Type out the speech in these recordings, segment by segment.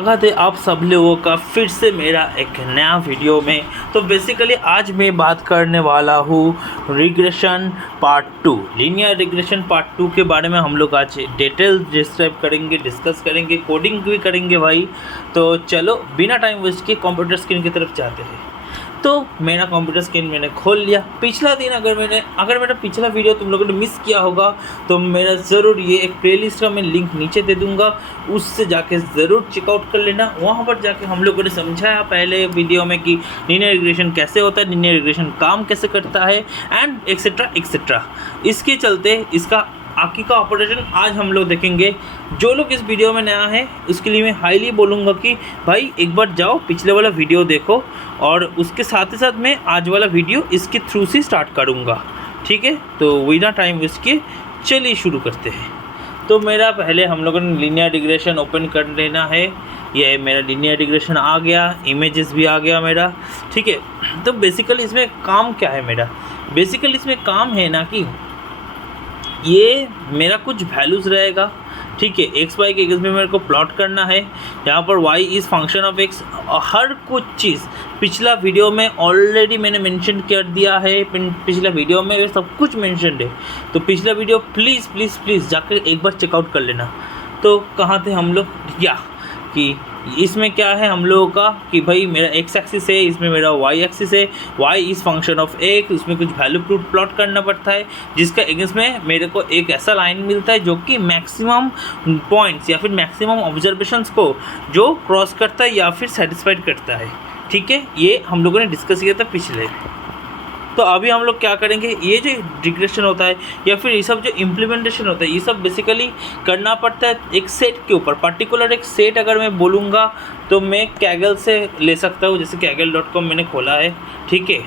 स्वागत है आप सब लोगों का फिर से मेरा एक नया वीडियो में। तो बेसिकली आज मैं बात करने वाला हूँ regression part 2, linear regression part 2 के बारे में। हम लोग आज डिटेल डिस्क्राइब करेंगे, डिस्कस करेंगे, कोडिंग भी करेंगे भाई। तो चलो बिना टाइम वेस्ट किए कंप्यूटर स्क्रीन की तरफ जाते हैं। तो मेरा कंप्यूटर स्क्रीन मैंने खोल लिया। पिछला दिन अगर मेरा पिछला वीडियो तुम लोगों ने मिस किया होगा तो मेरा ज़रूर ये एक प्लेलिस्ट का मैं लिंक नीचे दे दूंगा, उससे जाके ज़रूर चेकआउट कर लेना। वहाँ पर जाके हम लोगों ने समझाया पहले वीडियो में कि लीनियर रिग्रेशन कैसे होता है, लीनियर रिग्रेशन काम कैसे करता है एंड एक्सेट्रा एक्सेट्रा। इसके चलते इसका आगे का ऑपरेशन आज हम लोग देखेंगे। जो लोग इस वीडियो में नया है उसके लिए मैं हाईली बोलूँगा कि भाई एक बार जाओ पिछले वाला वीडियो देखो, और उसके साथ ही साथ मैं आज वाला वीडियो इसके थ्रू से स्टार्ट करूँगा, ठीक है। तो विना टाइम वेस्ट किए चलिए शुरू करते हैं। तो मेरा पहले हम लोगों ने लीनियर रिग्रेशन ओपन कर लेना है। ये मेरा लीनियर रिग्रेशन आ गया, इमेजेस भी आ गया मेरा, ठीक है। तो बेसिकली इसमें काम क्या है मेरा? बेसिकली इसमें काम है ना कि ये मेरा कुछ वैल्यूज़ रहेगा, ठीक है। एक्स वाई के केस में मेरे को प्लॉट करना है। यहाँ पर y is function of x. हर कुछ चीज़ पिछला वीडियो में ऑलरेडी मैंने मेंशन कर दिया है, पिछला वीडियो में सब कुछ मेंशन है। तो पिछला वीडियो प्लीज़ प्लीज़ प्लीज़ जाकर एक बार चेकआउट कर लेना। तो कहाँ थे हम लोग? या कि इसमें क्या है हम लोगों का कि भाई मेरा एक्स एक्सिस है, इसमें मेरा वाई एक्सिस है। Y is function of x, उसमें कुछ वैल्यू प्लॉट करना पड़ता है, जिसका एगेंस्ट में मेरे को एक ऐसा लाइन मिलता है जो कि मैक्सिमम पॉइंट्स या फिर मैक्सिमम ऑब्जर्वेशंस को जो क्रॉस करता है या फिर सेटिस्फाइड करता है, ठीक है। ये हम लोगों ने डिस्कस किया था पिछले। तो अभी हम लोग क्या करेंगे, ये जो रिग्रेशन होता है या फिर ये सब जो इम्प्लीमेंटेशन होता है, ये सब बेसिकली करना पड़ता है एक सेट के ऊपर। पर्टिकुलर एक सेट अगर मैं बोलूँगा तो मैं कैगल से ले सकता हूँ। जैसे kaggle.com मैंने खोला है, ठीक है।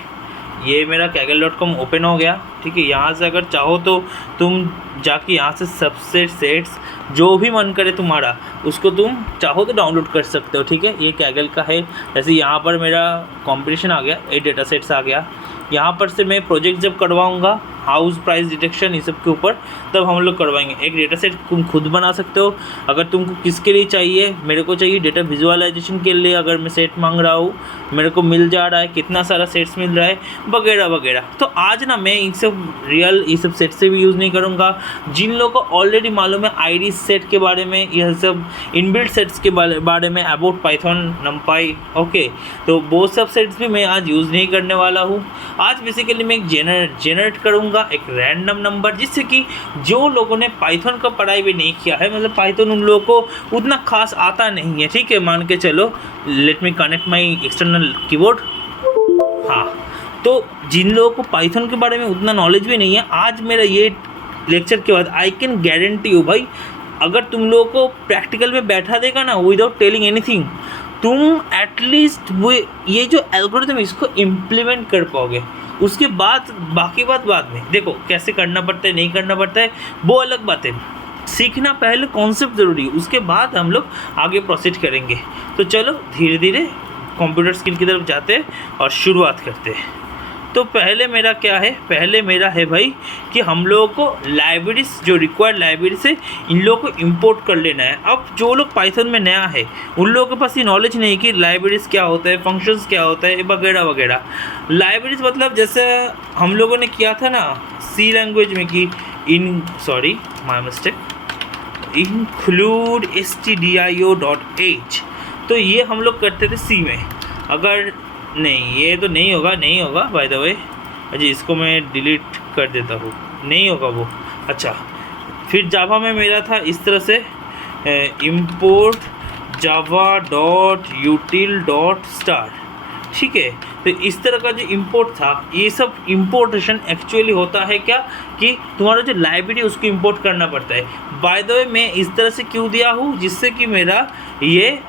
ये मेरा kaggle.com ओपन हो गया, ठीक है। यहाँ से अगर चाहो तो तुम जाके यहाँ से सबसेट सेट्स जो भी मन करे तुम्हारा उसको तुम चाहो तो डाउनलोड कर सकते हो, ठीक है। ये कैगल का है। जैसे यहाँ पर मेरा कॉम्पिटिशन आ गया, 8 डेटा सेट्स आ गया। यहाँ पर से मैं प्रोजेक्ट जब करवाऊँगा हाउस प्राइस डिटेक्शन ये सब के ऊपर, तब हम लोग करवाएंगे। एक डेटा सेट तुम खुद बना सकते हो अगर तुमको किसके लिए चाहिए। मेरे को चाहिए डेटा विजुअलाइजेशन के लिए, अगर मैं सेट मांग रहा हूँ मेरे को मिल जा रहा है, कितना सारा सेट्स मिल रहा है वगैरह वगैरह। तो आज ना मैं इन सब रियल ये सब सेट से भी यूज़ नहीं करूँगा। जिन लोगों को ऑलरेडी मालूम है आईडी सेट के बारे में, यह सब इनबिल्ट सेट्स के बारे में, अबाउट पाइथन, नमपाई, ओके, तो वो सब सेट्स भी मैं आज यूज़ नहीं करने वाला हूँ। आज बेसिकली मैं एक जेनरेट करूँगा एक रैंडम नंबर, जिससे कि जो लोगों ने पाइथन का पढ़ाई भी नहीं किया है, मतलब पाइथन उन लोगों को उतना खास आता नहीं है, ठीक है। मान के चलो, let me connect my external keyboard. हाँ, तो जिन लोगों को पाइथन के बारे में उतना नॉलेज भी नहीं है, आज मेरा ये लेक्चर के बाद आई कैन गारंटी यू भाई, अगर तुम लोगों को प्रैक्टिकल में बैठा देगा ना विदाउट टेलिंग एनीथिंग, तुम एटलीस्ट वो ये जो एल्गोरिथम इसको इम्प्लीमेंट कर पाओगे। उसके बाद बाकी बात बाद में देखो कैसे करना पड़ता है, नहीं करना पड़ता है, वो अलग बात है। सीखना पहले कॉन्सेप्ट ज़रूरी है, उसके बाद हम लोग आगे प्रोसीड करेंगे। तो चलो धीरे धीरे कंप्यूटर स्क्रीन की तरफ जाते हैं और शुरुआत करते हैं। तो पहले मेरा क्या है? पहले मेरा है भाई कि हम लोगों को लाइब्रेरीज जो रिक्वायर्ड लाइब्रेरीज है इन लोगों को इंपोर्ट कर लेना है। अब जो लोग पाइथन में नया है उन लोगों के पास ये नॉलेज नहीं कि लाइब्रेरीज क्या होता है, फंक्शंस क्या होता है वगैरह वगैरह। लाइब्रेरीज मतलब जैसे हम लोगों ने किया था ना सी लैंग्वेज में कि include stdio.h, तो ये हम लोग करते थे सी में। अगर नहीं, ये तो नहीं होगा बाय द वे। अजी इसको मैं डिलीट कर देता हूँ, नहीं होगा वो। अच्छा, फिर जावा में मेरा था इस तरह से import java.util.star, ठीक है। तो इस तरह का जो इंपोर्ट था, ये सब इंपोर्टेशन एक्चुअली होता है क्या कि तुम्हारा जो लाइब्रेरी उसको इंपोर्ट करना पड़ता है। बाय द वे मैं इस तरह से क्यों दिया हूँ, जिससे कि मेरा ये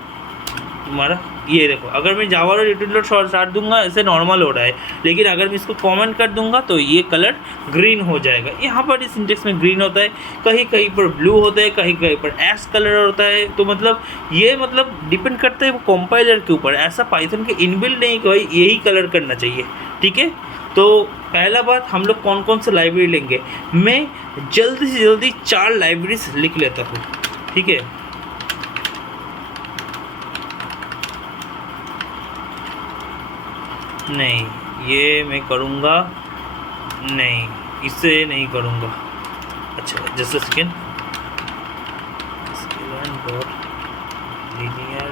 तुम्हारा ये देखो, अगर मैं जावा और util.star दूंगा ऐसे नॉर्मल हो रहा है, लेकिन अगर मैं इसको कमेंट कर दूंगा तो ये कलर ग्रीन हो जाएगा। यहाँ पर इस सिंटेक्स में ग्रीन होता है, कहीं कहीं पर ब्लू होता है, कहीं कहीं पर एश कलर होता है। तो मतलब ये मतलब डिपेंड करता है वो कंपाइलर के ऊपर। ऐसा पाइथन के इनबिल्ट नहीं कि भाई यही कलर करना चाहिए, ठीक है। तो पहला बात, हम लोग कौन कौन सा लाइब्रेरी लेंगे, मैं जल्दी से जल्दी 4 लाइब्रेरीज लिख लेता हूँ, ठीक है। नहीं, ये मैं करूँगा नहीं, इसे नहीं करूँगा। अच्छा just second, scalene dot linear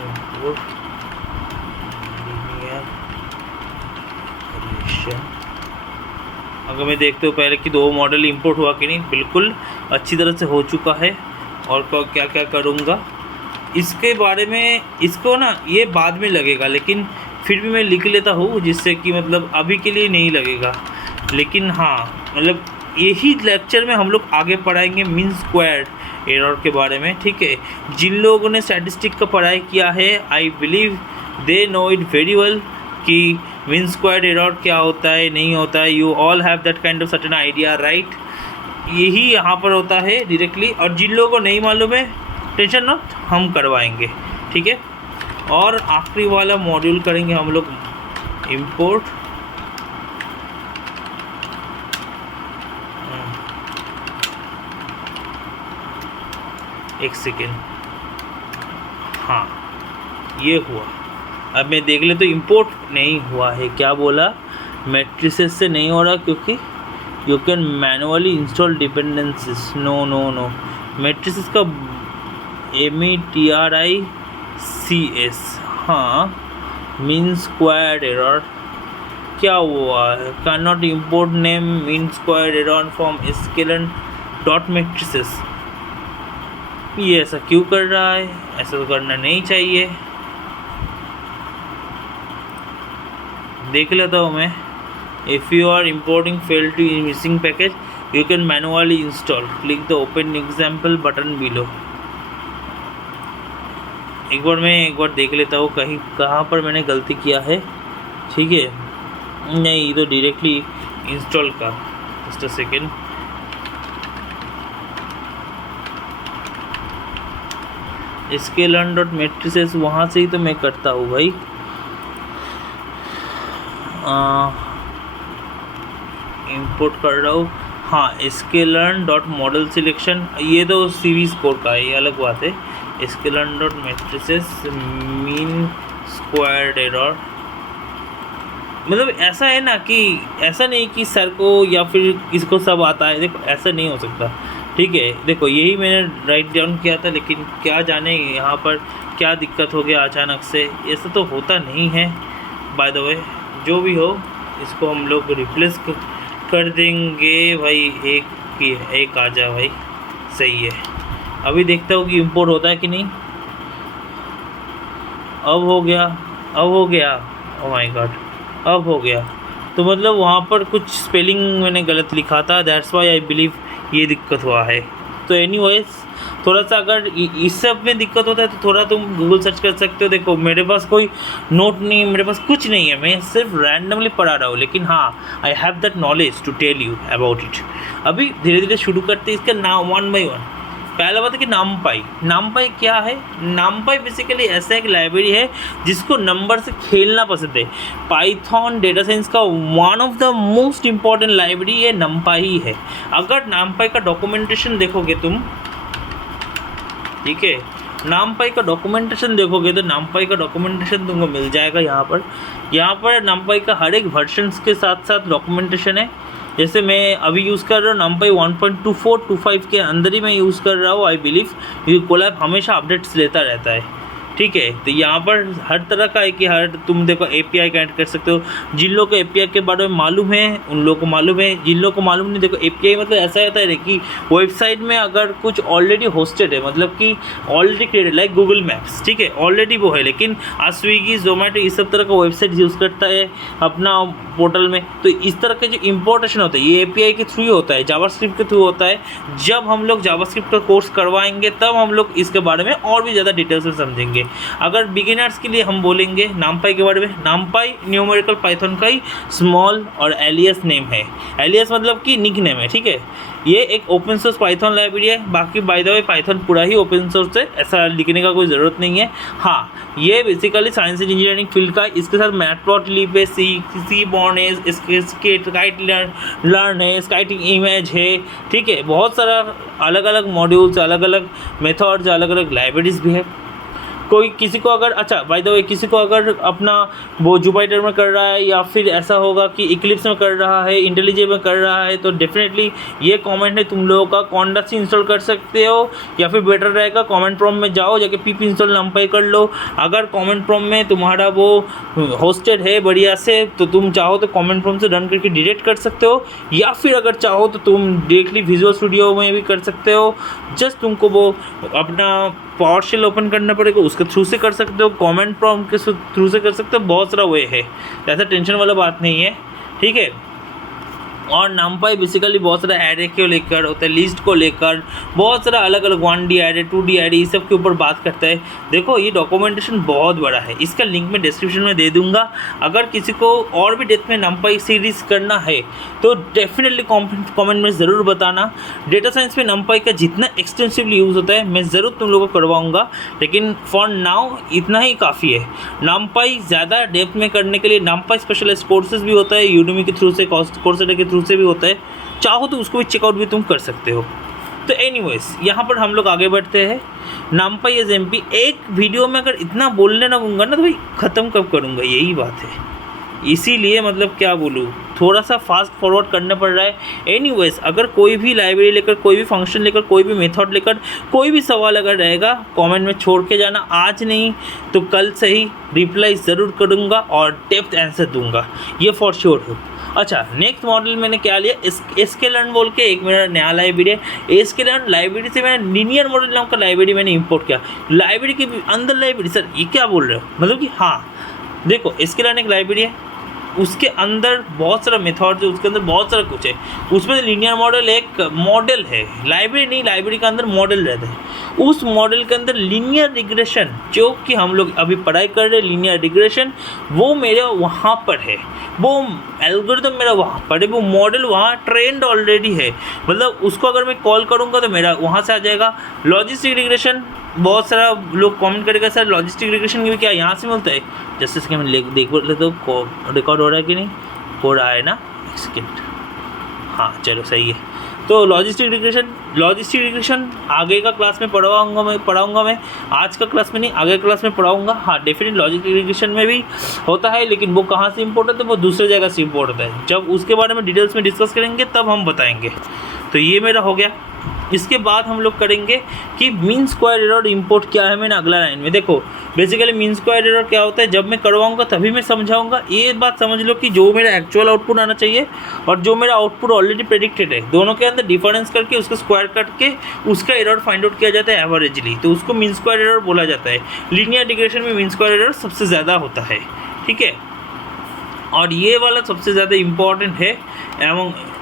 import linear relation. अगर मैं देखते हो पहले कि 2 मॉडल इंपोर्ट हुआ कि नहीं, बिल्कुल अच्छी तरह से हो चुका है। और क्या क्या करूँगा इसके बारे में, इसको ना ये बाद में लगेगा, लेकिन फिर भी मैं लिख लेता हूँ जिससे कि मतलब अभी के लिए नहीं लगेगा। लेकिन हाँ मतलब यही लेक्चर में हम लोग आगे पढ़ाएंगे मीन स्क्वायर्ड एरर के बारे में, ठीक है। जिन लोगों ने स्टैटिस्टिक का पढ़ाई किया है, I believe they know it very well कि मीन स्क्वायर्ड एरर क्या होता है, नहीं होता है। You all have that kind of certain idea, right. यही यहाँ पर होता है डायरेक्टली। और जिन लोगों को नहीं मालूम है, टेंशन नॉट, हम करवाएंगे, ठीक है। और आखिरी वाला मॉड्यूल करेंगे हम लोग इंपोर्ट एक सेकेंड, हाँ ये हुआ। अब मैं देख ले तो इंपोर्ट नहीं हुआ है, क्या बोला, मैट्रिसेस से नहीं हो रहा क्योंकि you can manually install dependencies. No no no, matrices का METRICS, हाँ मीन स्क्वायर्ड एरर क्या हुआ है, can not import name mean squared error from sklearn dot matrices. ये ऐसा क्यों कर रहा है, ऐसा तो करना नहीं चाहिए। देख लेता हूँ मैं। If you are importing fail to missing package you can manually install, click the open example button below. एक बार देख लेता हूँ कहीं कहाँ पर मैंने गलती किया है, ठीक है। नहीं, ये तो डायरेक्टली इंस्टॉल का, just a second. Scalene dot matrices वहाँ से ही तो मैं करता हूँ भाई। इंपोर्ट कर रहा हूँ, हाँ स्केलन डॉट मॉडल सिलेक्शन, ये तो CV स्कोर का है, ये अलग बात है। Scalene dot matrices mean squared error, मतलब ऐसा है ना कि ऐसा नहीं कि सर को या फिर इसको सब आता है, देखो ऐसा नहीं हो सकता, ठीक है। देखो यही मैंने राइट डाउन किया था, लेकिन क्या जाने यहाँ पर क्या दिक्कत हो गया अचानक से, ऐसा तो होता नहीं है। बाय द वे जो भी हो, इसको हम लोग रिप्लेस कर देंगे भाई। एक आ जाए भाई, सही है। अभी देखता हूँ कि इंपोर्ट होता है कि नहीं। अब हो गया, ओह माय गॉड, अब हो गया। तो मतलब वहाँ पर कुछ स्पेलिंग मैंने गलत लिखा था, दैट्स वाई आई बिलीव ये दिक्कत हुआ है। तो एनीवेज थोड़ा सा अगर इस सब में दिक्कत होता है तो थोड़ा तुम गूगल सर्च कर सकते हो। देखो मेरे पास कोई नोट नहीं, मेरे पास कुछ नहीं है, मैं सिर्फ रैंडमली पढ़ा रहा हूँ, लेकिन हाँ I have that knowledge to tell you about it. अभी धीरे धीरे शुरू करते हैं इसका नाम, 1 बाय 1। पहला बात है कि नामपाई क्या है। नामपाई बेसिकली ऐसा एक लाइब्रेरी है जिसको नंबर से खेलना पसंद है। पाइथन डेटा साइंस का one of the most important library ये नामपाई है। अगर नामपाई का डॉक्यूमेंटेशन देखोगे तुम, ठीक है, नामपाई का डॉक्यूमेंटेशन देखोगे तो नामपाई का डॉक्यूमेंटेशन तुमको मिल जाएगा यहाँ पर नामपाई का हर एक वर्जन्स के साथ साथ डॉक्यूमेंटेशन है। जैसे मैं अभी यूज़ कर रहा हूँ नामपाई 1.2425 के अंदर ही मैं यूज़ कर रहा हूँ। आई बिलीव ये कोलैब हमेशा अपडेट्स लेता रहता है, ठीक है। तो यहाँ पर हर तरह का है कि हर तुम देखो API कनेक्ट कर सकते हो। जिन लोगों को API के बारे में मालूम है उन लोगों को मालूम है, जिन लोगों को मालूम नहीं, देखो API मतलब ऐसा होता है कि वेबसाइट में अगर कुछ ऑलरेडी होस्टेड है, मतलब कि already created, like Google maps, ठीक है, ऑलरेडी वो है, लेकिन आज स्विगी जोमेटो इस सब तरह का वेबसाइट यूज़ करता है अपना पोर्टल में। तो इस तरह के जो इम्पोर्टेशन होता है ये API के थ्रू होता है, जावास्क्रिप्ट के थ्रू होता है। जब हम लोग जावास्क्रिप्ट का कोर्स करवाएंगे तब हम लोग इसके बारे में और भी ज़्यादा डिटेल से समझेंगे। अगर बिगिनर्स के लिए हम बोलेंगे नामपाई के बारे में, नामपाई न्यूमेरिकल पाइथन का ही स्मॉल और एलियस नेम है। एलियस मतलब कि निक नेम है, ठीक है। ये एक ओपन सोर्स पाइथन लाइब्रेरी है। बाकी बाय द वे पाइथन पूरा ही ओपन सोर्स है, ऐसा लिखने का कोई ज़रूरत नहीं है। हाँ, ये basically science and engineering field का, इसके साथ मैटप्लॉटलिब है, सी बॉर्न है, स्काइट लर्न है, स्काइटिंग इमेज है, ठीक है। बहुत सारा अलग अलग मॉड्यूल्स, अलग अलग मेथड्स, अलग अलग लाइब्रेरीज भी है। कोई किसी को अगर, अच्छा बाय द वे, किसी को अगर अपना वो जुपिटर में कर रहा है या फिर ऐसा होगा कि इक्लिप्स में कर रहा है, इंटेलिजे में कर रहा है, तो डेफिनेटली ये कमेंट है तुम लोगों का, कॉन्डासी इंस्टॉल कर सकते हो या फिर बेटर रहेगा कमेंट प्रॉम्प्ट में जाओ, जाके pip इंस्टॉल numpy कर लो। अगर कमेंट प्रॉम्प्ट में तुम्हारा वो होस्टेड है बढ़िया से, तो तुम चाहो तो कमेंट प्रॉम्प्ट से रन करके डिलीट कर सकते हो, या फिर अगर चाहो तो तुम डायरेक्टली विजुअल स्टूडियो में भी कर सकते हो। जस्ट तुमको वो अपना पावर शेल ओपन करना पड़ेगा, उसके थ्रू से कर सकते हो, कमेंट प्रॉम्प्ट के थ्रू से कर सकते हो, बहुत सारा वे है, ऐसा टेंशन वाला बात नहीं है, ठीक है। और numpy बेसिकली बहुत सारा एरे को लेकर होता है, लिस्ट को लेकर बहुत सारा अलग अलग 1D एरे 2D एरे इस सब के ऊपर बात करता है। देखो ये डॉक्यूमेंटेशन बहुत बड़ा है, इसका लिंक मैं डिस्क्रिप्शन में दे दूंगा। अगर किसी को और भी डेप्थ में numpy सीरीज़ करना है तो डेफिनेटली कमेंट में ज़रूर बताना। डेटा साइंस में numpy का जितना एक्सटेंसिवली यूज़ होता है मैं ज़रूर तुम लोगों को करवाऊँगा, लेकिन फॉर नाउ इतना ही काफ़ी है। numpy ज़्यादा डेप्थ में करने के लिए numpy स्पेशलाइज्ड कोर्सेज भी होता है, यूडेमी के थ्रू से, कोर्सेरा के थ्रू से भी होता है, चाहो तो उसको भी चेकआउट भी तुम कर सकते हो। तो एनीवेज यहाँ पर हम लोग आगे बढ़ते हैं। numpy एज MP एक वीडियो में अगर इतना बोलने लगूंगा ना तो भाई ख़त्म कब करूँगा, यही बात है। इसीलिए मतलब क्या बोलूँ, थोड़ा सा फास्ट फॉरवर्ड करना पड़ रहा है। एनीवेज अगर कोई भी लाइब्रेरी लेकर, कोई भी फंक्शन लेकर, कोई भी मेथड लेकर कोई भी सवाल अगर रहेगा कमेंट में छोड़ के जाना, आज नहीं तो कल से ही रिप्लाई ज़रूर करूँगा और डेप्थ आंसर दूंगा, ये फॉर श्योर हो। अच्छा, नेक्स्ट मॉडल मैंने क्या लिया, sklearn बोल के एक मेरा नया लाइब्रेरी है। sklearn लाइब्रेरी से मैंने लीनियर मॉडल नाम का लाइब्रेरी मैंने इंपोर्ट किया। लाइब्रेरी के अंदर लाइब्रेरी, सर ये क्या बोल रहे हो, मतलब कि हाँ देखो sklearn एक लाइब्रेरी है, उसके अंदर बहुत सारा मेथड है, उसके अंदर बहुत सारा कुछ है, उसमें लीनियर मॉडल एक मॉडल है, लाइब्रेरी नहीं, लाइब्रेरी के अंदर मॉडल रहता है। उस मॉडल के अंदर लीनियर रिग्रेशन जो कि हम लोग अभी पढ़ाई कर रहे हैं, लीनियर रिग्रेशन, वो मेरे वहाँ पर है, वो एल्गोरिथम मेरा वहाँ पर है, वो मॉडल वहाँ ट्रेंड ऑलरेडी है। मतलब उसको अगर मैं कॉल करूँगा तो मेरा वहाँ से आ जाएगा। लॉजिस्टिक रिग्रेशन, बहुत सारा लोग कमेंट करेगा सर लॉजिस्टिक रिग्रेशन भी क्या यहाँ से मिलता है, जैसे कि मैं देख ले तो रिकॉर्ड हो रहा है कि नहीं, हो रहा है ना, एक सेकेंड, हाँ चलो सही है। तो लॉजिस्टिक रिग्रेशन आगे का क्लास में पढ़ाऊंगा मैं, आज का क्लास में नहीं, आगे क्लास में पढ़ाऊंगा। हाँ डेफिनेट लॉजिस्टिक रिग्रेशन में भी होता है, लेकिन वो कहाँ से इंपोर्ट होता है, वो दूसरे जगह से इंपोर्ट होता है। जब उसके बारे में डिटेल्स में डिस्कस करेंगे तब हम बताएंगे। तो ये मेरा हो गया। इसके बाद हम लोग करेंगे कि मीन स्क्वायर एरर इंपोर्ट क्या है। मैंने अगला लाइन में देखो, बेसिकली मीन स्क्वायर एरर क्या होता है, जब मैं करवाऊंगा तभी मैं समझाऊंगा। ये बात समझ लो कि जो मेरा एक्चुअल आउटपुट आना चाहिए और जो मेरा आउटपुट ऑलरेडी प्रेडिक्टेड है, दोनों के अंदर डिफरेंस करके उसका स्क्वायर काट के उसका एरर फाइंड आउट किया जाता है एवरेजली, तो उसको मीन स्क्वायर एरर बोला जाता है। लीनियर रिग्रेशन में मीन स्क्वायर एरर सबसे ज़्यादा होता है, ठीक है। और ये वाला सबसे ज़्यादा इम्पॉर्टेंट है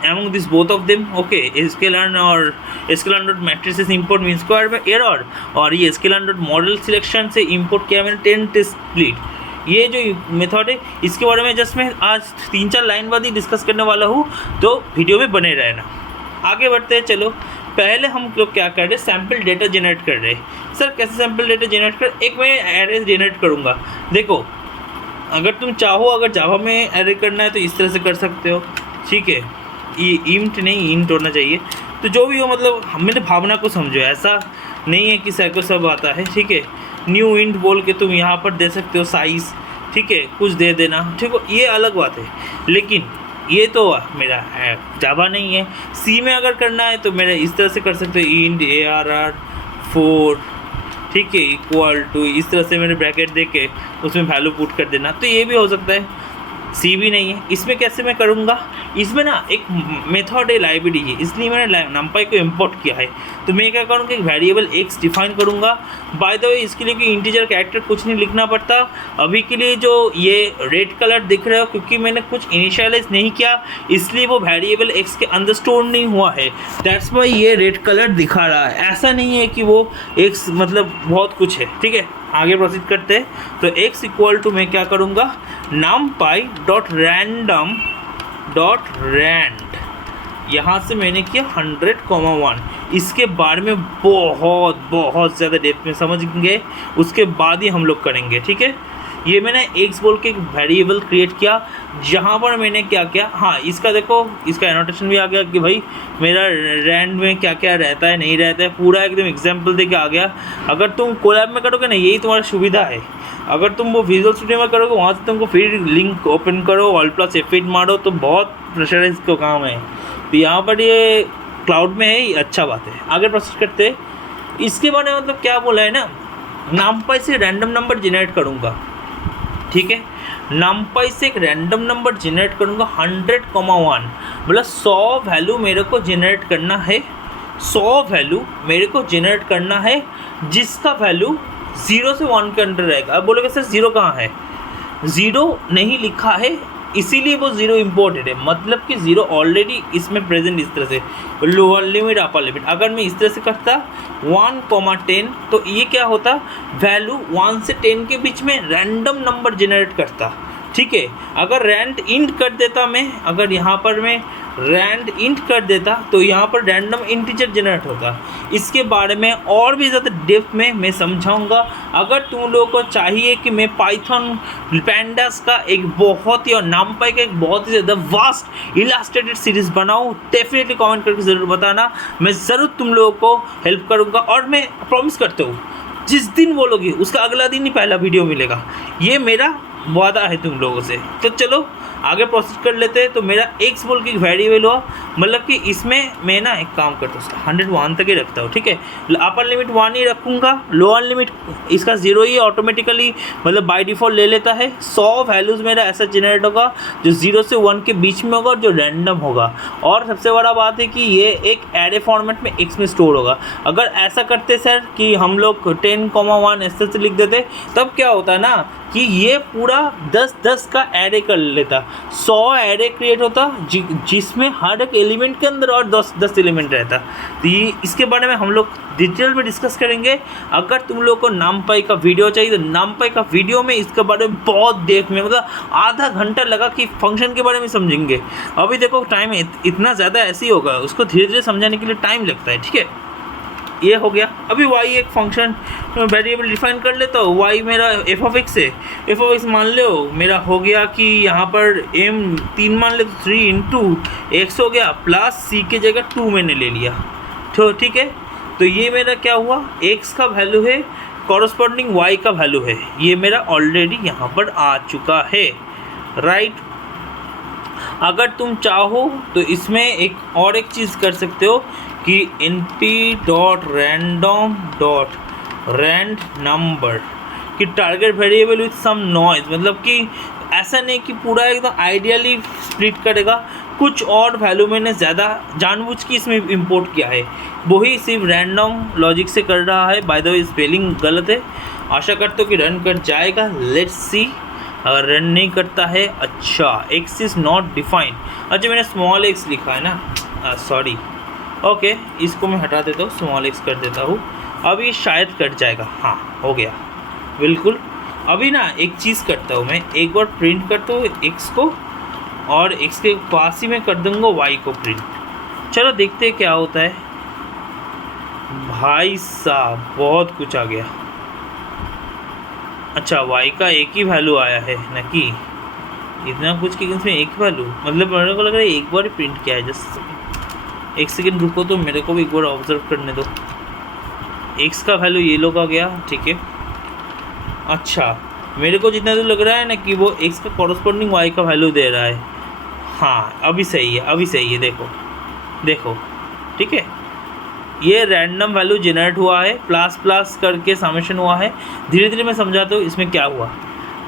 among this both of them, okay. sklearn और sklearn matrices import mean square में एरर, और ये sklearn मॉडल सिलेक्शन से इंपोर्ट किया मैंने 10 टेस्ट स्प्लिट। ये जो मेथड है इसके बारे में जस्ट मैं आज 3-4 लाइन बाद ही डिस्कस करने वाला हूँ, तो वीडियो में बने रहना। आगे बढ़ते हैं, चलो पहले हम लोग क्या कर रहे हैं, सैम्पल डेटा जनरेट कर रहे हैं। सर कैसे सैम्पल डेटा जनरेट कर, एक मैं एरे जनरेट करूँगा। देखो अगर तुम चाहो, अगर जावा में एरे करना है तो इस तरह से कर सकते हो, ठीक है। इंट नहीं, इंट होना चाहिए। तो जो भी हो, मतलब मेरे भावना को समझो, ऐसा नहीं है कि सैको सब आता है, ठीक है। न्यू इंट बोल के तुम यहाँ पर दे सकते हो साइज़, ठीक है, कुछ दे देना, ठीक है, ये अलग बात है। लेकिन ये तो मेरा जावा नहीं है। सी में अगर करना है तो मेरा इस तरह से कर सकते हो, इंट ARR4, ठीक है, इक्वल टू, इस तरह से मैंने ब्रैकेट दे के उसमें वैल्यू पुट कर देना, तो ये भी हो सकता है। सी भी नहीं है। इसमें कैसे मैं करूँगा, इसमें ना एक मेथड है, लाइब्रेरी है, इसलिए मैंने numpy को इंपोर्ट किया है। तो मैं क्या करूँगा, एक वेरिएबल x डिफाइन करूँगा। बाय द वे इसके लिए कोई इंटीजर कैरेक्टर कुछ नहीं लिखना पड़ता। अभी के लिए जो ये रेड कलर दिख रहा है, क्योंकि मैंने कुछ इनिशियलाइज नहीं किया, इसलिए वो वेरिएबल x के अंदर स्टोर नहीं हुआ है, दैट्स वाई ये रेड कलर दिखा रहा है। ऐसा नहीं है कि वो x मतलब बहुत कुछ है, ठीक है। आगे प्रोसीड करते हैं। तो x इक्वल टू मैं क्या करूँगा, numpy.random.rand, यहाँ से मैंने किया 100,1। इसके बारे में बहुत ज़्यादा डेप्थ में समझेंगे, उसके बाद ही हम लोग करेंगे, ठीक है। ये मैंने एक्स बोल के एक वेरिएबल क्रिएट किया, जहाँ पर मैंने क्या किया, हाँ इसका देखो, इसका एनोटेशन भी आ गया कि भाई मेरा रैंड में क्या क्या रहता है नहीं रहता है, पूरा एकदम एग्जाम्पल दे के आ गया। अगर तुम कोलैब में करोगे ना, यही तुम्हारी सुविधा है। अगर तुम वो विजुअल स्टूडियो में करोगे, वहाँ से तुमको फिर लिंक ओपन करो, Alt+F8 मारो, तो बहुत प्रेशराइज का काम है। तो यहाँ पर ये क्लाउड में है, अच्छा बात है। आगे प्रोसेस करते, इसके बारे में मतलब क्या बोला है ना, NumPy से रैंडम नंबर जनरेट करूँगा, ठीक है। NumPy से एक रैंडम नंबर जनरेट करूँगा 100,1, मतलब 100 वैल्यू मेरे को जनरेट करना है, 100 वैल्यू मेरे को जनरेट करना है, जिसका वैल्यू 0 से 1 के अंदर रहेगा। अब बोलोगे सर 0 कहाँ है, 0 नहीं लिखा है, इसीलिए वो 0 इम्पोर्टेड है, मतलब कि 0 ऑलरेडी इसमें प्रेजेंट। इस तरह से लोअर लिमिट अपर लिमिट, अगर मैं इस तरह से करता 1,10, तो ये क्या होता, वैल्यू 1 से 10 के बीच में रैंडम नंबर जनरेट करता, ठीक है। अगर रैंड इंट कर देता मैं, अगर यहाँ पर मैं रैंड इंट कर देता, तो यहाँ पर रैंडम इंटीजर जनरेट होता। इसके बारे में और भी ज़्यादा डेप्थ में मैं समझाऊंगा। अगर तुम लोगों को चाहिए कि मैं पाइथन पैंडास का एक बहुत ही, और NumPy का एक बहुत ही ज़्यादा वास्ट इलास्ट्रेटेड सीरीज़ बनाऊँ, डेफिनेटली कमेंट करके ज़रूर बताना, मैं ज़रूर तुम लोगों को हेल्प करूँगा। और मैं प्रॉमिस करता हूँ, जिस दिन बोलोगे उसका अगला दिन ही पहला वीडियो मिलेगा, ये मेरा वादा है तुम लोगों से। तो चलो आगे प्रोसेस कर लेते हैं। तो मेरा एक्स बोल के वेरिएबल हुआ, मतलब कि इसमें मैं ना एक काम करता हूँ, 101 तक ही रखता हूँ, ठीक है। अपर लिमिट 1 ही रखूँगा, लोअर लिमिट इसका 0 ही ऑटोमेटिकली मतलब बाय डिफ़ॉल्ट ले लेता है। 100 वैल्यूज़ मेरा ऐसा जनरेट होगा जो 0 से 1 के बीच में होगा और जो रैंडम होगा। और सबसे बड़ा बात है कि ये एक एरे फॉर्मेट में एक्स में स्टोर होगा। अगर ऐसा करते सर कि हम लोग 10,1 ऐसे से लिख देते, तब क्या होता है ना कि ये पूरा 10-10 का एरे कर लेता, 100 एरे क्रिएट होता, जिसमें हर एक एलिमेंट के अंदर और 10 एलिमेंट रहता। तो ये इसके बारे में हम लोग डिटेल में डिस्कस करेंगे। अगर तुम लोग को NumPy का वीडियो चाहिए तो NumPy का वीडियो में इसके बारे में बहुत देख में, मतलब आधा घंटा लगा कि फंक्शन के बारे में समझेंगे। अभी देखो टाइम इतना ज़्यादा ऐसे ही होगा, उसको धीरे धीरे समझाने के लिए टाइम लगता है, ठीक है। ये हो गया। अभी y एक फंक्शन वेरिएबल डिफाइन कर लेता हूँ, y मेरा f(x) है, f(x) मान लो मेरा हो गया कि यहाँ पर m 3 मान ले तो 3 इंटू x हो गया, प्लस c के जगह 2 मैंने ले लिया, तो ठीक है। तो ये मेरा क्या हुआ, x का वैल्यू है, कॉरस्पॉन्डिंग y का वैल्यू है, ये मेरा ऑलरेडी यहाँ पर आ चुका है, राइट। अगर तुम चाहो तो इसमें एक चीज़ कर सकते हो कि np.random.rand_number कि target variable with some noise, मतलब कि ऐसा नहीं कि पूरा एकदम आइडियली स्प्लिट करेगा, कुछ और वैल्यू मैंने ज़्यादा जानबूझ के इसमें इंपोर्ट किया है, वही सिर्फ रैंडम लॉजिक से कर रहा है। बाय द वे स्पेलिंग गलत है, आशा करते हो कि रन कर जाएगा, लेट्स सी। अगर रन नहीं करता है, अच्छा x इज़ नॉट डिफाइंड, अच्छा मैंने स्मॉल x लिखा है ना, सॉरी, ओके इसको मैं हटा देता हूँ, स्मॉल x कर देता हूँ, अब ये शायद कट जाएगा, हाँ हो गया बिल्कुल। अभी ना एक चीज़ करता हूँ मैं, एक बार प्रिंट करता हूँ x को, और x के पास ही मैं कर दूँगा y को प्रिंट। चलो देखते हैं क्या होता है। भाई साहब बहुत कुछ आ गया, अच्छा y का एक ही वैल्यू आया है ना, कि इतना कुछ कि इसमें एक वैल्यू, मतलब मेरे को लग रहा है एक बार ही प्रिंट किया है। जस्ट एक सेकेंड रुको, तो मेरे को भी एक बार ऑब्जर्व करने दो। x का वैल्यू ये लोग आ गया, ठीक है। अच्छा मेरे को जितना तो लग रहा है ना कि वो x का कॉरस्पॉन्डिंग y का वैल्यू दे रहा है, हाँ अभी सही है, अभी सही है, देखो देखो, ठीक है। ये रैंडम वैल्यू जनरेट हुआ है, प्लस प्लस करके समेशन हुआ है। धीरे धीरे मैं समझाता हूँ इसमें क्या हुआ।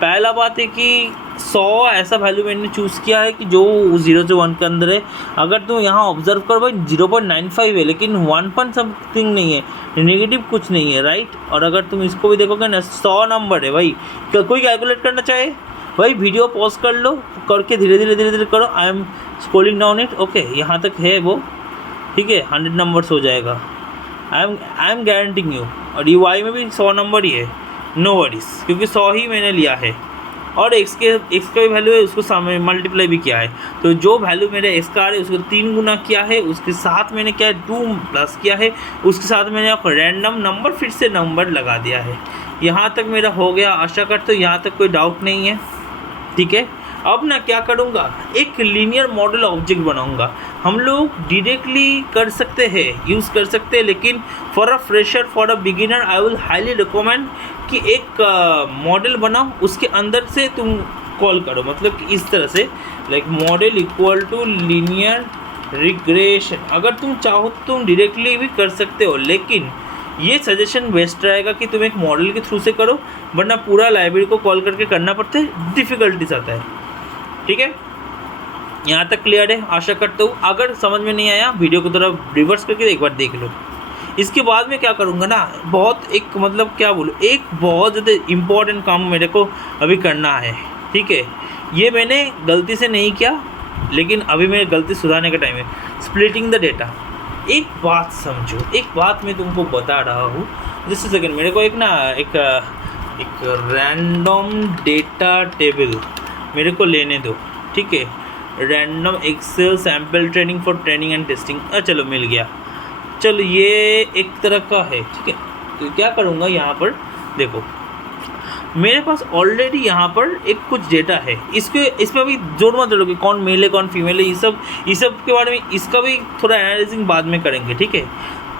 पहला बात है कि 100 ऐसा वैल्यू मैंने चूज़ किया है कि जो 0 से 1 के अंदर है। अगर तुम यहाँ ऑब्जर्व करो भाई 0.95 है, लेकिन 1 पॉइंट समथिंग नहीं है, नेगेटिव कुछ नहीं है, राइट। और अगर तुम इसको भी देखोगे ना 100 नंबर है भाई, कोई कैलकुलेट करना चाहे भाई वीडियो पॉज कर लो, करके धीरे धीरे करो। I am scrolling down it, okay यहाँ तक है वो, ठीक है, 100 नंबर्स हो जाएगा, आई एम गारंटिंग यू। और ये वाई में भी 100 नंबर ही है, नो वरीज, क्योंकि 100 ही मैंने लिया है। और एक्स का भी वैल्यू है, उसको सामने मल्टीप्लाई भी किया है, तो जो वैल्यू मेरे एक्स का आ रहा है उसको 3 गुना किया है, उसके साथ मैंने क्या 2 प्लस किया है, उसके साथ मैंने रैंडम नंबर फिर से नंबर लगा दिया है। यहाँ तक मेरा हो गया, आशा करता हूँ यहाँ तक कोई डाउट नहीं है। ठीक है, अब ना क्या करूँगा, एक लीनियर मॉडल ऑब्जेक्ट बनाऊँगा। हम लोग डायरेक्टली कर सकते हैं, यूज़ कर सकते हैं, लेकिन for a fresher, for a beginner I will highly recommend कि एक मॉडल बनाओ, उसके अंदर से तुम कॉल करो। मतलब कि इस तरह से like model equal to linear regression. अगर तुम चाहो तो तुम डायरेक्टली भी कर सकते हो, लेकिन ये सजेशन बेस्ट रहेगा कि तुम एक मॉडल के थ्रू से करो, वरना पूरा लाइब्रेरी को कॉल करके करना पड़ता है, डिफ़िकल्टीज आता है। ठीक है, यहाँ तक क्लियर है आशा करता हूँ। अगर समझ में नहीं आया, वीडियो को थोड़ा रिवर्स करके एक बार देख लो। इसके बाद में क्या करूँगा ना, बहुत एक मतलब क्या बोलूँ, एक बहुत ज़्यादा इम्पॉर्टेंट काम मेरे को अभी करना है। ठीक है, ये मैंने गलती से नहीं किया, लेकिन अभी मेरी गलती सुधारने का टाइम है। Splitting the data. एक बात समझो, एक बात मैं तुमको बता रहा हूँ। जैसे सेकंड मेरे को एक रैंडम डेटा टेबल मेरे को लेने दो। ठीक है, random excel sample training for training and testing. चलो मिल गया। चलो ये एक तरह का है। ठीक है, तो क्या करूँगा, यहाँ पर देखो मेरे पास ऑलरेडी यहाँ पर एक कुछ डेटा है। इसमें अभी जोड़ मत डालो कि कौन मेल है कौन फीमेल है, ये सब के बारे में इसका भी थोड़ा एनालिसिंग बाद में करेंगे। ठीक है,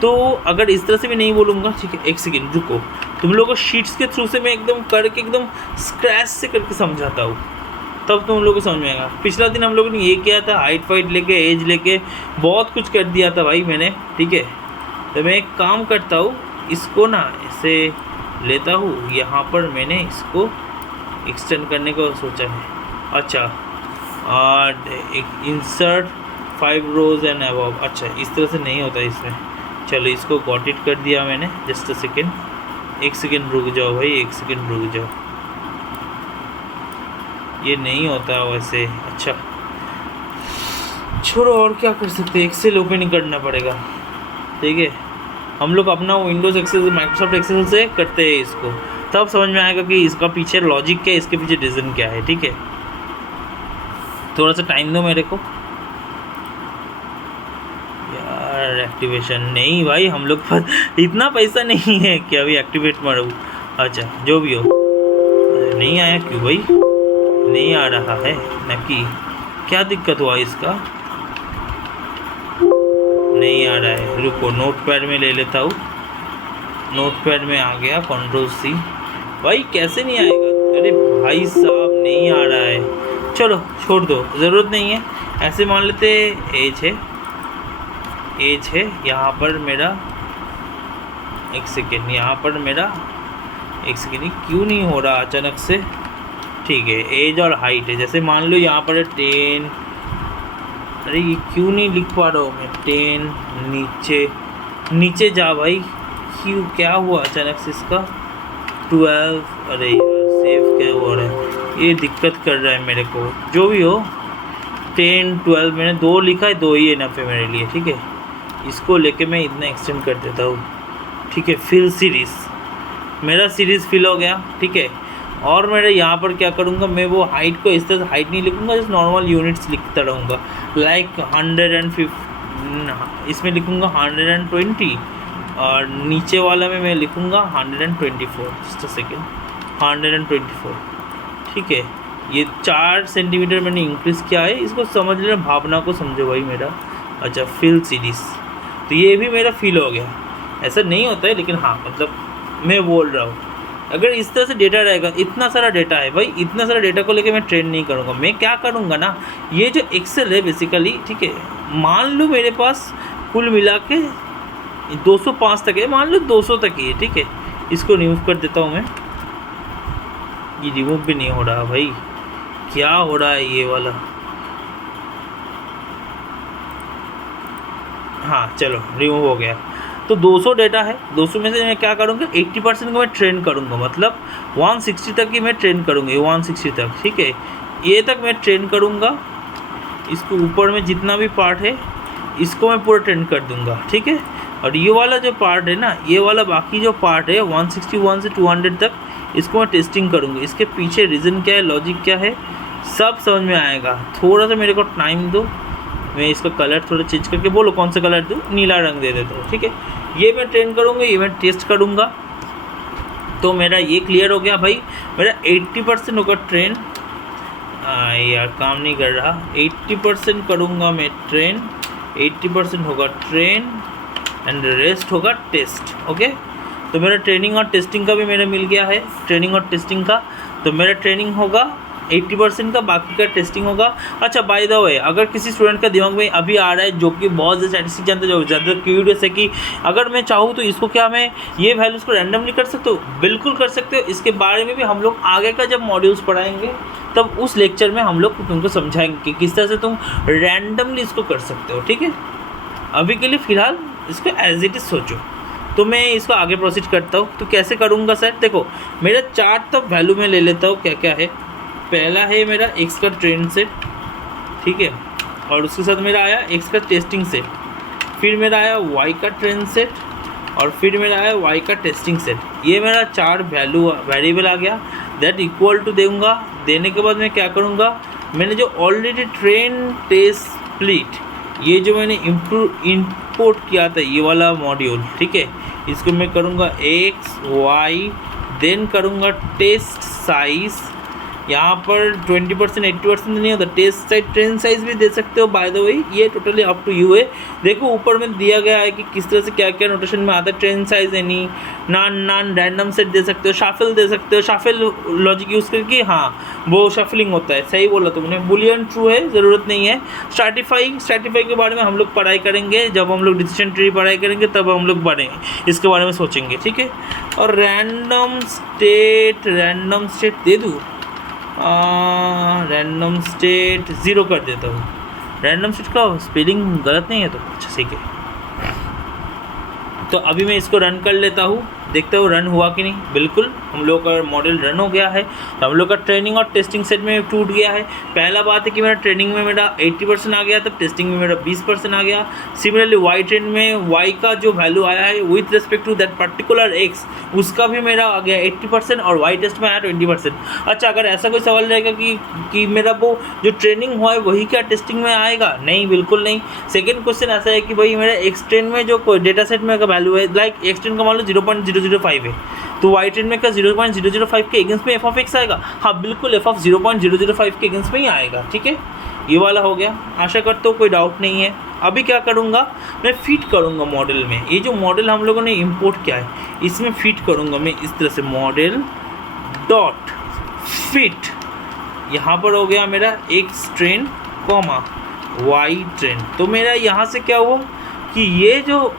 तो अगर इस तरह से भी नहीं बोलूँगा, ठीक है, एक सेकेंड रुको, तुम लोगों को शीट्स के थ्रू से मैं एकदम करके एकदम स्क्रैच से करके समझाता हूँ, तब तुम लोगों को समझ में आएगा। पिछला दिन हम लोगों ने ये किया था, हाइट फाइट लेके, एज लेके बहुत कुछ कर दिया था भाई मैंने। ठीक है, तो मैं एक काम करता हूँ, इसको ना ऐसे लेता हूँ, यहाँ पर मैंने इसको एक्सटेंड करने को सोचा है। अच्छा, और एक इंसर्ट 5 रोज एंड अबव। अच्छा, इस तरह से नहीं होता इसमें। चलो इसको गॉट इट कर दिया मैंने। जस्ट अ सेकेंड, एक सेकेंड रुक जाओ भाई, एक सेकेंड रुक जाओ, ये नहीं होता वैसे। अच्छा छोड़ो, और क्या कर सकते हैं, एक्सेल ओपन ही करना पड़ेगा। ठीक है, हम लोग अपना विंडोज़ एक्सेल से, माइक्रोसॉफ्ट एक्सेल से करते हैं इसको, तब समझ में आएगा कि इसका पीछे लॉजिक क्या है, इसके पीछे रीज़न क्या है। ठीक है, थोड़ा सा टाइम दो मेरे को यार। एक्टिवेशन नहीं भाई, हम लोग पास इतना पैसा नहीं है कि अभी एक्टिवेट मारूँ। अच्छा जो भी हो, नहीं आया क्यों भाई, नहीं आ रहा है नक्की, क्या दिक्कत हुआ इसका, नहीं आ रहा है। रुको, नोटपैड में ले लेता हूँ, नोटपैड में आ गया, Ctrl+C। भाई कैसे नहीं आएगा, अरे भाई साहब नहीं आ रहा है। चलो छोड़ दो, ज़रूरत नहीं है। ऐसे मान लेते एज है यहाँ पर मेरा, एक सेकेंड, यहाँ पर मेरा एक सेकेंड, क्यों नहीं हो रहा अचानक से। ठीक है, एज और हाइट है, जैसे मान लो यहाँ पर 10, अरे ये क्यों नहीं लिख पा रहा हूँ मैं, 10, नीचे जा भाई, क्यों क्या हुआ अचानक से इसका, 12, अरे यार सेव क्या हो रहा है, ये दिक्कत कर रहा है मेरे को। जो भी हो, 10, 12 मैंने 2 लिखा है, 2 ही इनफ है मेरे लिए। ठीक है, इसको लेके मैं इतना एक्सटेंड कर देता हूँ। ठीक है, फिल सीरीज़, मेरा सीरीज़ फिल हो गया। ठीक है, और मेरे यहाँ पर क्या करूँगा, मैं वो हाइट को इस तरह से हाइट नहीं लिखूँगा, जैसे नॉर्मल यूनिट्स लिखता रहूँगा, लाइक 150, इसमें लिखूँगा 120, और नीचे वाला में मैं लिखूँगा 124। Just a second, 124। ठीक है, ये 4 सेंटीमीटर मैंने इंक्रीज़ किया है, इसको समझ लेना, भावना को समझो भाई मेरा। अच्छा, फिल सीरीज़, तो ये भी मेरा फिल हो गया। ऐसा नहीं होता है, लेकिन हाँ मतलब मैं बोल रहा हूँ, अगर इस तरह से डेटा रहेगा, इतना सारा डेटा है भाई, इतना सारा डेटा को लेके मैं ट्रेन नहीं करूँगा। मैं क्या करूँगा ना, ये जो एक्सेल है बेसिकली, ठीक है, मान लो मेरे पास कुल मिला के 205 तक है, मान लो 200 तक ही है। ठीक है, इसको रिमूव कर देता हूँ मैं, ये रिमूव भी नहीं हो रहा भाई, क्या हो रहा है ये वाला। हाँ चलो रिमूव हो गया। तो 200 डेटा है, 200 में से मैं क्या करूँगा, 80% को मैं ट्रेन करूँगा, मतलब 160 तक ही मैं ट्रेन करूँगा, 160 तक। ठीक है, ये तक मैं ट्रेन करूँगा, इसको ऊपर में जितना भी पार्ट है इसको मैं पूरा ट्रेन कर दूँगा। ठीक है, और ये वाला जो पार्ट है ना, ये वाला बाकी जो पार्ट है 161 से 200 तक, इसको मैं टेस्टिंग करूँगा। इसके पीछे रीज़न क्या है, लॉजिक क्या है, सब समझ में आएगा। थोड़ा सा मेरे को टाइम दो, मैं इसका कलर थोड़ा चेंज करके, बोलो कौन सा कलर दूँ, नीला रंग दे देता हूँ। ठीक है, ये मैं ट्रेन करूँगा, ये मैं टेस्ट करूँगा। तो मेरा ये क्लियर हो गया भाई। मेरा 80% होगा ट्रेन, यार काम नहीं कर रहा, 80% करूँगा मैं ट्रेन, 80% होगा ट्रेन एंड रेस्ट होगा टेस्ट। ओके, तो मेरा ट्रेनिंग और टेस्टिंग का भी मेरा मिल गया है, ट्रेनिंग और टेस्टिंग का। तो मेरा ट्रेनिंग होगा 80% का, बाकी का टेस्टिंग होगा। अच्छा बाय द वे, अगर किसी स्टूडेंट का दिमाग में अभी आ रहा है जो कि बहुत ज़्यादा स्टैटिस्टिक्स जानते जो ज़्यादा क्यूरियस है कि अगर मैं चाहूँ तो इसको क्या मैं ये वैल्यूज़ को रैंडमली कर सकता हूँ, बिल्कुल कर सकते हो। इसके बारे में भी हम लोग आगे का जब मॉड्यूल्स पढ़ाएंगे तब उस लेक्चर में हम लोग तुमको समझाएंगे कि किस तरह से तुम रैंडमली इसको कर सकते हो। ठीक है, अभी के लिए फ़िलहाल इसको एज इट इज़ सोचो। तो मैं इसको आगे प्रोसीड करता हूँ। तो कैसे करूँगा सर, देखो मेरा चार्ट तब वैल्यू में ले लेता हूँ क्या क्या है। पहला है मेरा एक्स का ट्रेन सेट, ठीक है, और उसके साथ मेरा आया एक्स का टेस्टिंग सेट, फिर मेरा आया वाई का ट्रेन सेट, और फिर मेरा आया वाई का टेस्टिंग सेट। ये मेरा 4 वेरिएबल आ गया, दैट इक्वल टू दूँगा। देने के बाद मैं क्या करूँगा, मैंने जो ऑलरेडी ट्रेन टेस्ट स्प्लिट ये जो मैंने इंपोर्ट किया था ये वाला मॉड्यूल, ठीक है, इसको मैं करूँगा एक्स वाई, देन करूँगा टेस्ट साइज़। यहाँ पर 20% 80% नहीं होता, टेस्ट साइज ट्रेन साइज भी दे सकते हो बाय द वे, ये टोटली अप टू यू है। देखो ऊपर में दिया गया है कि किस तरह से क्या क्या नोटेशन में आता है। Train size any, non random set दे सकते हो, शाफिल दे सकते हो, शाफिल लॉजिक यूज़ करके, हाँ वो शफलिंग होता है, सही बोला तुमने। बुलियन ट्रू है, ज़रूरत नहीं है। स्ट्रैटिफाई के बारे में हम लोग पढ़ाई करेंगे, जब हम लोग डिसीजन ट्री पढ़ाई करेंगे तब हम लोग इसके बारे में सोचेंगे, ठीक है। और रैंडम स्टेट दे दूँ, रैंडम स्टेट 0 कर देता हूँ। रैंडम स्टेट का स्पेलिंग गलत नहीं है तो अच्छा ठीक है। तो अभी मैं इसको रन कर लेता हूँ, देखता हूँ रन हुआ कि नहीं। बिल्कुल हम लोग का मॉडल रन हो गया है। तो हम लोग का ट्रेनिंग और टेस्टिंग सेट में टूट गया है। पहला बात है कि मेरा ट्रेनिंग में मेरा 80% आ गया, तब टेस्टिंग में मेरा 20% आ गया। सिमिलरली वाई ट्रेन में वाई का जो वैल्यू आया है with respect to that particular x, उसका भी मेरा आ गया 80%, और वाई टेस्ट में आया 20%। अच्छा, अगर ऐसा कोई सवाल रहेगा कि मेरा वो जो ट्रेनिंग हुआ है वही क्या टेस्टिंग में आएगा, नहीं बिल्कुल नहीं। सेकेंड क्वेश्चन ऐसा है कि भाई मेरा एक्स ट्रेन में जो डेटा सेट में का वैल्यू है, लाइक एक्स ट्रेन का मान लो 0.005 है, तो वाई ट्रेन में का 0.005 के अगेंस्ट में एफ ऑफ एक्स आएगा। हाँ बिल्कुल, एफ ऑफ 0.005 के अगेंस्ट में ही आएगा, ठीक है। ये वाला हो गया, आशा करता हूँ कोई डाउट नहीं है। अभी क्या करूँगा, मैं फिट करूँगा मॉडल में। ये जो मॉडल हम लोगों ने इंपोर्ट किया है इसमें फिट करूँगा मैं इस तरह से, मॉडल डॉट फिट। यहाँ पर हो गया मेरा x train comma y train. तो मेरा यहाँ से क्या हुआ कि ये जो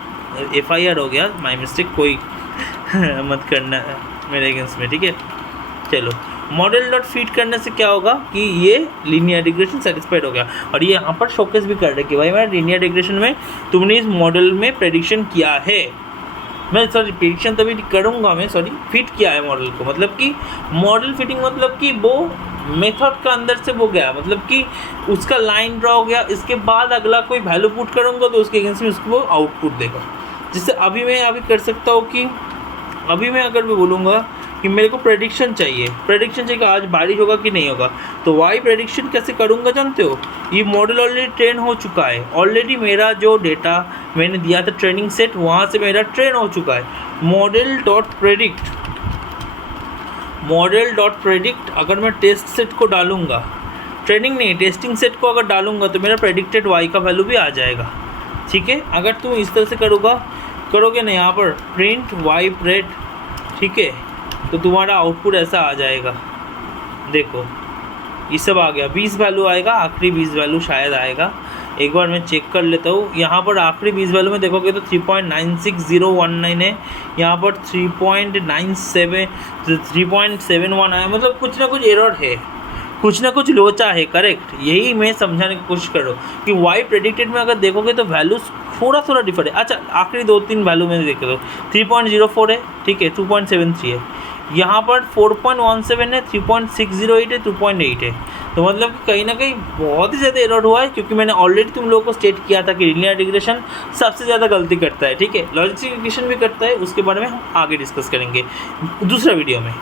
FIR हो गया, माई मिस्टेक, कोई मत करना मेरे अगेंस्ट में, ठीक है। चलो, मॉडल डॉट फीड करने से क्या होगा कि ये लीनियर रिग्रेशन सेटिस्फाइड हो गया। और ये यहाँ पर शोकेस भी कर रहे कि भाई मेरा लीनियर रिग्रेशन में तुमने इस मॉडल में प्रेडिक्शन किया है। मैं प्रेडिक्शन तभी करूँगा, मैं फिट किया है मॉडल को, मतलब कि मॉडल फिटिंग, मतलब कि वो मेथड का अंदर से वो गया, मतलब कि उसका लाइन ड्रा हो गया। इसके बाद अगला कोई वैल्यू पुट करूँगा तो उसके अगेंस्ट में उसको आउटपुट देगा। जिससे अभी मैं कर सकता हूँ कि अभी मैं अगर मैं बोलूँगा कि मेरे को प्रेडिक्शन चाहिए कि आज बारिश होगा कि नहीं होगा, तो वाई प्रेडिक्शन कैसे करूँगा जानते हो। ये मॉडल ऑलरेडी ट्रेन हो चुका है, ऑलरेडी मेरा जो डेटा मैंने दिया था ट्रेनिंग सेट वहाँ से मेरा ट्रेन हो चुका है। मॉडल डॉट प्रेडिक्ट अगर मैं टेस्ट सेट को डालूँगा, ट्रेनिंग नहीं टेस्टिंग सेट को अगर डालूँगा तो मेरा प्रेडिक्टेड वाई का वैल्यू भी आ जाएगा, ठीक है। अगर तुम इस तरह से करोगे ना, यहाँ पर प्रिंट वाई प्रेड, ठीक है, तो तुम्हारा आउटपुट ऐसा आ जाएगा। देखो ये सब आ गया, 20 वैल्यू आएगा, आखिरी 20 वैल्यू शायद आएगा। एक बार मैं चेक कर लेता हूँ। यहाँ पर आखिरी 20 वैल्यू में देखोगे तो 3.96019 है, यहाँ पर 3.71 आया, मतलब कुछ ना कुछ एरर है, कुछ ना कुछ लोचा है, करेक्ट। यही मैं समझाने की कोशिश कर रहा हूँ कि वाई प्रेडिक्टेड में अगर देखोगे तो वैल्यूज थोड़ा डिफर है। अच्छा, आखिरी 2-3 वैल्यू में देख दो, 3.04 है, ठीक है, 2.73 है, यहाँ पर 4.17 है, 3.608 है, 2.8 है। तो मतलब कि कहीं ना कहीं बहुत ही ज़्यादा एरर हुआ है, क्योंकि मैंने ऑलरेडी तुम लोगों को स्टेट किया था कि लीनियर रिग्रेशन सबसे ज़्यादा गलती करता है, ठीक है। लॉजिस्टिक रिग्रेशन भी करता है, उसके बारे में हम आगे डिस्कस करेंगे दूसरा वीडियो में।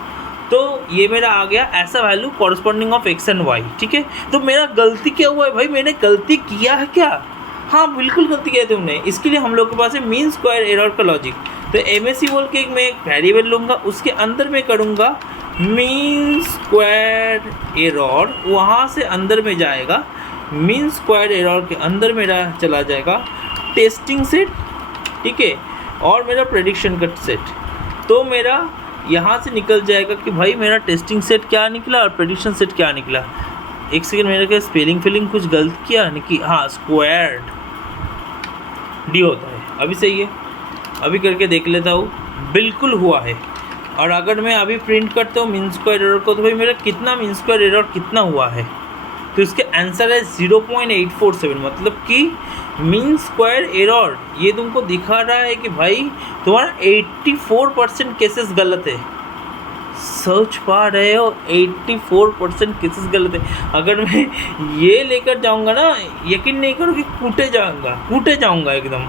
तो ये मेरा आ गया ऐसा value corresponding of x and y, ठीक है। तो मेरा गलती क्या हुआ है भाई, मैंने गलती किया है क्या? हाँ बिल्कुल गलती किया है तुमने। इसके लिए हम लोग के पास है मीन स्क्वायर एरर का लॉजिक। तो एमएससी बोल के मैं एक वेरिएबल लूँगा, उसके अंदर मैं करूँगा मीन स्क्वायर एरर, वहाँ से अंदर में जाएगा मीन स्क्वायर एरर के अंदर मेरा चला जाएगा टेस्टिंग सेट, ठीक है, और मेरा प्रेडिक्शन का सेट। तो मेरा यहाँ से निकल जाएगा कि भाई मेरा टेस्टिंग सेट क्या निकला और प्रेडिक्शन सेट क्या निकला। एक सेकेंड, मेरे क्या स्पेलिंग कुछ गलत किया नहीं कि हाँ स्क्वायर्ड डी होता है, अभी सही है, अभी करके देख लेता हूँ, बिल्कुल हुआ है। और अगर मैं अभी प्रिंट करता हूँ मीन स्क्वायर एरर को, तो भाई मेरा कितना मीन स्क्वायर एरर कितना हुआ है, तो इसका आंसर है 0.847, मतलब कि मीन स्क्वायर एरर ये तुमको दिखा रहा है कि भाई तुम्हारा 84% केसेस गलत है। सोच पा रहे हो, 84% केसेस गलत है। अगर मैं ये लेकर जाऊंगा ना, यकीन नहीं करोगे, कूटे जाऊंगा एकदम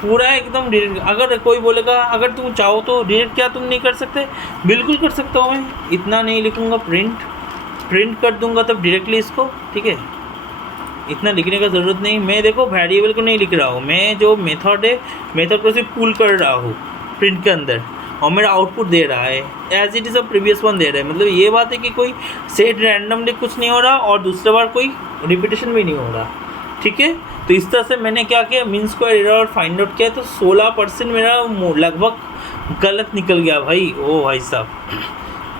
पूरा एकदम डिलीट। अगर कोई बोलेगा अगर तुम चाहो तो डिलीट, क्या तुम नहीं कर सकते? बिल्कुल कर सकता हूँ मैं। इतना नहीं लिखूँगा, प्रिंट कर दूंगा तब डायरेक्टली इसको, ठीक है, इतना लिखने का ज़रूरत नहीं। मैं देखो वेरिएबल को नहीं लिख रहा हूँ, मैं जो मेथड है मेथड को सिर्फ पुल कर रहा हूँ प्रिंट के अंदर, और मेरा आउटपुट दे रहा है as it is a previous one दे रहा है। मतलब ये बात है कि कोई सेट रैंडमली कुछ नहीं हो रहा और दूसरे बार कोई रिपीटेशन भी नहीं हो रहा, ठीक है। तो इस तरह से मैंने क्या किया, mean square error find out किया, तो 16% मेरा लगभग गलत निकल गया भाई। ओ भाई साहब,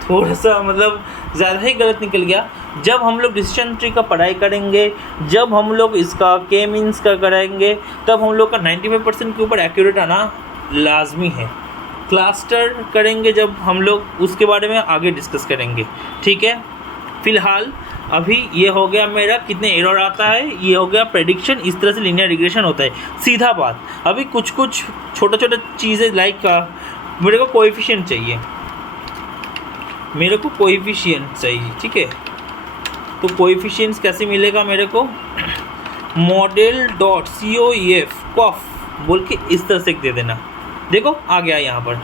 थोड़ा सा मतलब ज़्यादा ही गलत निकल गया। जब हम लोग डिसीजन ट्री का पढ़ाई करेंगे, जब हम लोग इसका के मीन्स का करेंगे, तब हम लोग का 95% के ऊपर एक्यूरेट आना लाजमी है। क्लस्टर करेंगे जब हम लोग, उसके बारे में आगे डिस्कस करेंगे, ठीक है। फ़िलहाल अभी ये हो गया मेरा कितने एरर आता है, ये हो गया प्रेडिक्शन। इस तरह से लीनियर रिग्रेशन होता है, सीधा बात। अभी कुछ छोटा चीज़ें लाइक मेरे को कोएफिशिएंट चाहिए, ठीक है। तो कोएफिशिएंट्स कैसे मिलेगा मेरे को, मॉडल डॉट COEF बोल के इस तरह से दे देना। देखो आ गया यहाँ पर,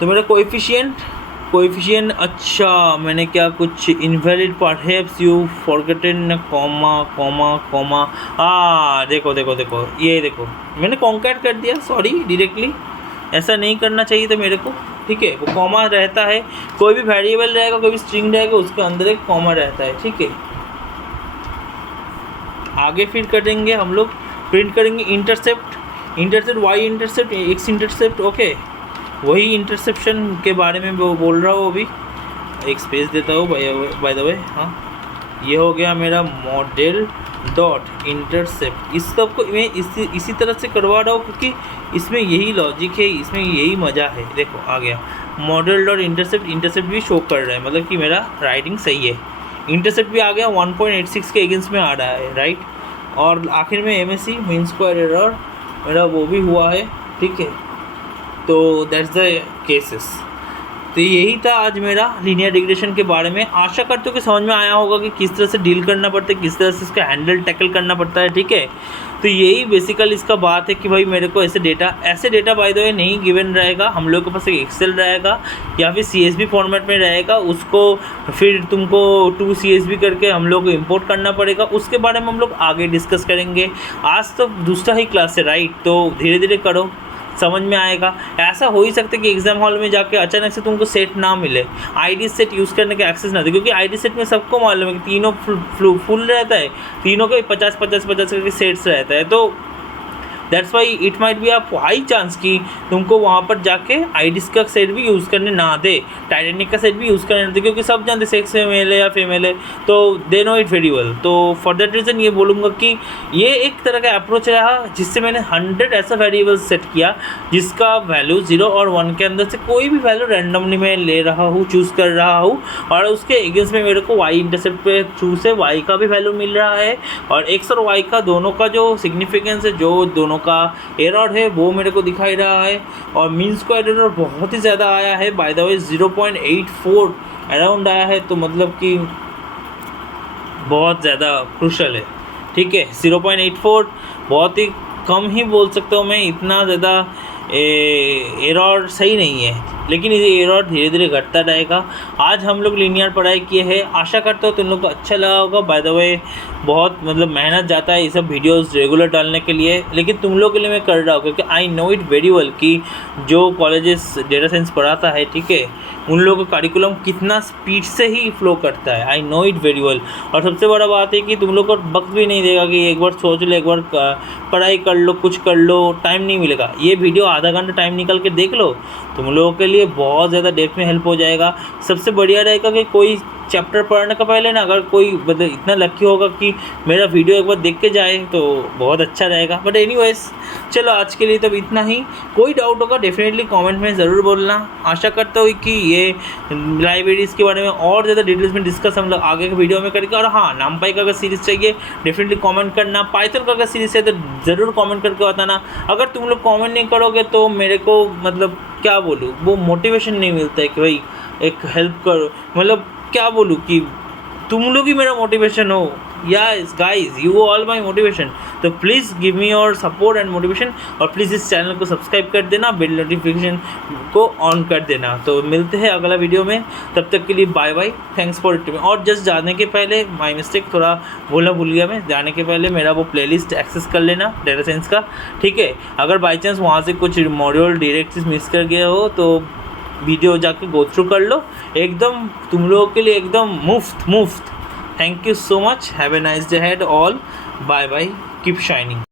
तो मेरा कोएफिशिएंट अच्छा, मैंने क्या कुछ invalid perhaps you forgotten comma देखो ये देखो मैंने कॉन्कैट कर दिया, सॉरी, डायरेक्टली ऐसा नहीं करना चाहिए था मेरे को, ठीक है। वो कॉमा रहता है, कोई भी वेरिएबल रहेगा, कोई भी स्ट्रिंग रहेगा, उसके अंदर एक कॉमा रहता है, ठीक है। आगे फिर करेंगे हम लोग, प्रिंट करेंगे intercept y intercept, x intercept, okay. वही इंटरसेप्शन के बारे में वो बोल रहा हूँ। अभी एक स्पेस देता हूँ बाय द वे, हाँ, ये हो गया मेरा मॉडल डॉट इंटरसेप्ट। इस सब को मैं इसी तरह से करवा रहा हूँ क्योंकि इसमें यही लॉजिक है, इसमें यही मज़ा है। देखो आ गया मॉडल डॉट इंटरसेप्ट भी शो कर रहा है, मतलब कि मेरा राइटिंग सही है। इंटरसेप्ट भी आ गया, 1.86 के अगेंस्ट में आ रहा है, राइट। और आखिर में MSC मीन स्क्वायर एरर मेरा वो भी हुआ है, ठीक है। तो दैट्स द केसेस। तो यही था आज मेरा लीनियर रिग्रेशन के बारे में। आशा करते हो कि समझ में आया होगा कि किस तरह से डील करना पड़ता है, किस तरह से इसका हैंडल टैकल करना पड़ता है, ठीक है। तो यही बेसिकली इसका बात है कि भाई मेरे को ऐसे डेटा बाय द वे नहीं गिवन रहेगा। हम लोग के पास एक एक्सेल रहेगा या फिर CSV फॉर्मेट में रहेगा, उसको फिर तुमको 2 CSV करके हम लोग को इम्पोर्ट करना पड़ेगा। उसके बारे में हम लोग आगे डिस्कस करेंगे। आज तो दूसरा ही क्लास है, राइट, तो धीरे धीरे करो, समझ में आएगा। ऐसा हो ही सकता है कि एग्जाम हॉल में जाके अचानक से तुमको सेट ना मिले, आईडी सेट यूज़ करने का एक्सेस ना दे, क्योंकि आईडी सेट में सबको मालूम है कि तीनों फुल रहता है, तीनों के 50-50 करके सेट्स रहता है। तो that's why it might be a high chance कि तुमको वहाँ पर जाके आईडीज का सेट भी यूज़ करने ना दे, टाइटेनिक का सेट भी यूज़ करने ना दे, क्योंकि सब जानते सेक्स मेल है या फीमेल है, तो they know it very well. तो फॉर दैट रीज़न ये बोलूँगा कि ये एक तरह का अप्रोच रहा जिससे मैंने 100 ऐसा वेरिएबल्स सेट किया जिसका वैल्यू 0 और 1 के अंदर से कोई भी वैल्यू रैंडमली मैं ले रहा हूँ, चूज़ कर रहा हूँ, और उसके अगेंस्ट में मेरे को वाई इंटरसेप्ट पे थ्रू से वाई का भी वैल्यू मिल रहा है, और एक्स और वाई का दोनों का जो सिग्निफिकेंस है, जो दोनों का एरर है वो मेरे को दिखाई रहा है। और मीन स्क्वायर एरर बहुत ही ज़्यादा आया है, बाय द वे 0.84 अराउंड आया है, तो मतलब कि बहुत ज़्यादा क्रूशल है, ठीक है। 0.84 बहुत ही कम ही बोल सकता हूँ मैं, इतना ज़्यादा एरर सही नहीं है, लेकिन ये एरर धीरे धीरे घटता रहेगा। आज हम लोग लीनियर पढ़ाई किए हैं, आशा करता हूँ तुम लोग को अच्छा लगा होगा। बाय द वे बहुत मतलब मेहनत जाता है ये सब वीडियोस रेगुलर डालने के लिए, लेकिन तुम लोग के लिए मैं कर रहा हूँ क्योंकि I know it very well कि जो कॉलेजेस डेटा साइंस पढ़ाता है, ठीक है, उन लोगों का करिकुलम कितना स्पीड से ही फ्लो करता है। I know it very well. और सबसे बड़ा बात है कि तुम लोग को वक्त भी नहीं देगा कि एक बार सोच लो, एक बार पढ़ाई कर लो, कुछ कर लो, टाइम नहीं मिलेगा। ये वीडियो आधा घंटा टाइम निकल के देख लो, तुम लोगों के लिए बहुत ज़्यादा डेप्थ में हेल्प हो जाएगा। सबसे बढ़िया रहेगा कि कोई चैप्टर पढ़ने का पहले ना, अगर कोई मतलब इतना लकी होगा कि मेरा वीडियो एक बार देख के जाए तो बहुत अच्छा रहेगा। बट एनीवेज चलो आज के लिए तो इतना ही। कोई डाउट होगा डेफिनेटली कमेंट में ज़रूर बोलना। आशा करता हूँ कि ये लाइब्रेरीज़ के बारे में और ज़्यादा डिटेल्स में डिस्कस हम लोग आगे के वीडियो में करेंगे। और हाँ, नामपाई का अगर सीरीज़ चाहिए डेफिनेटली कमेंट करना। पाइथन का अगर सीरीज़ है तो ज़रूर कमेंट करके बताना। अगर तुम लोग कमेंट नहीं करोगे तो मेरे को मतलब क्या बोलूँ, वो मोटिवेशन नहीं मिलता है कि भाई एक हेल्प करो, मतलब क्या बोलूँ कि तुम लोग ही मेरा मोटिवेशन हो। Yes guys, you all my motivation. तो please give me your support and motivation. और प्लीज़ इस चैनल को सब्सक्राइब कर देना, बेल नोटिफिकेशन को ऑन कर देना। तो मिलते हैं अगला वीडियो में, तब तक के लिए bye bye, thanks for it. और जस्ट जाने के पहले माई मिस्टेक, थोड़ा भूल गया मैं, जाने के पहले मेरा वो प्लेलिस्ट एक्सेस कर लेना डेटा साइंस का, ठीक है। अगर बाई चांस वहाँ से कुछ मॉड्यूल डायरेक्ट मिस कर गया हो तो वीडियो जाके गो थ्रू कर लो, एकदम तुम लोगों के लिए एकदम मुफ्त। Thank you so much, have a nice day head all, bye bye, keep shining.